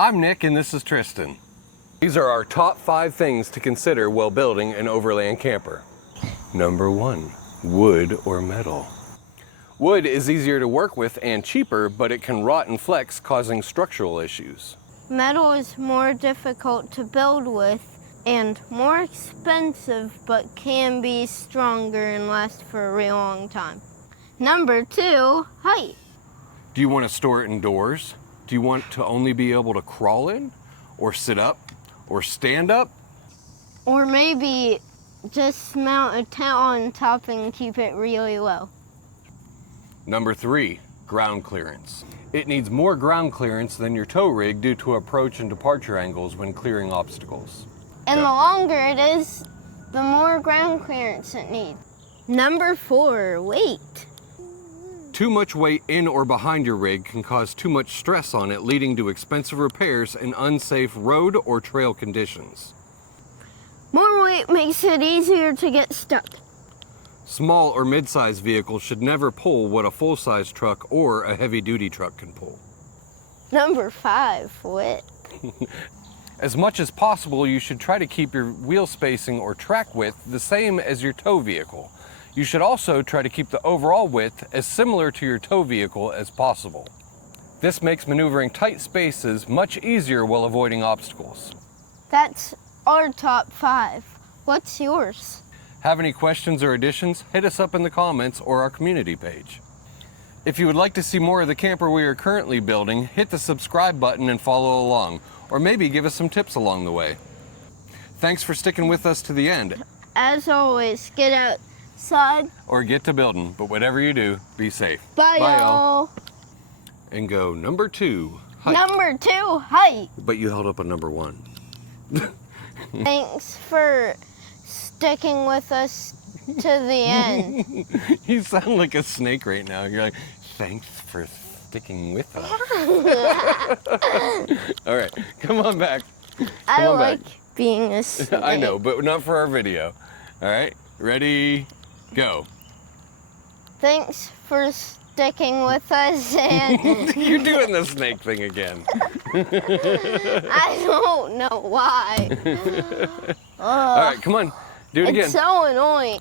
I'm Nick and this is Tristan. These are our top 5 things to consider while building an overland camper. Number 1, wood or metal. Wood is easier to work with and cheaper, but it can rot and flex, causing structural issues. Metal is more difficult to build with and more expensive, but can be stronger and last for a real long time. Number 2, height. Do you want to store it indoors? Do you want to only be able to crawl in, or sit up, or stand up? Or maybe just mount a tent on top and keep it really low. Number 3, ground clearance. It needs more ground clearance than your tow rig due to approach and departure angles when clearing obstacles. And the longer it is, the more ground clearance it needs. Number 4, weight. Too much weight in or behind your rig can cause too much stress on it, leading to expensive repairs and unsafe road or trail conditions. More weight makes it easier to get stuck. Small or mid-sized vehicles should never pull what a full-size truck or a heavy-duty truck can pull. Number 5, width. As much as possible, you should try to keep your wheel spacing or track width the same as your tow vehicle. You should also try to keep the overall width as similar to your tow vehicle as possible. This makes maneuvering tight spaces much easier while avoiding obstacles. That's our top 5. What's yours? Have any questions or additions? Hit us up in the comments or our community page. If you would like to see more of the camper we are currently building, hit the subscribe button and follow along, or maybe give us some tips along the way. Thanks for sticking with us to the end. As always, get outside Or get to building, but whatever you do, be safe. Bye, y'all. And go number 2, height. Number 2, height. But you held up a number 1. Thanks for sticking with us to the end. You sound like a snake right now. You're like, thanks for sticking with us. All right, come on back. I like being a snake. I know, but not for our video. All right, ready, go. Thanks for sticking with us and... You're doing the snake thing again. I don't know why. All right, come on, do it again. It's so annoying.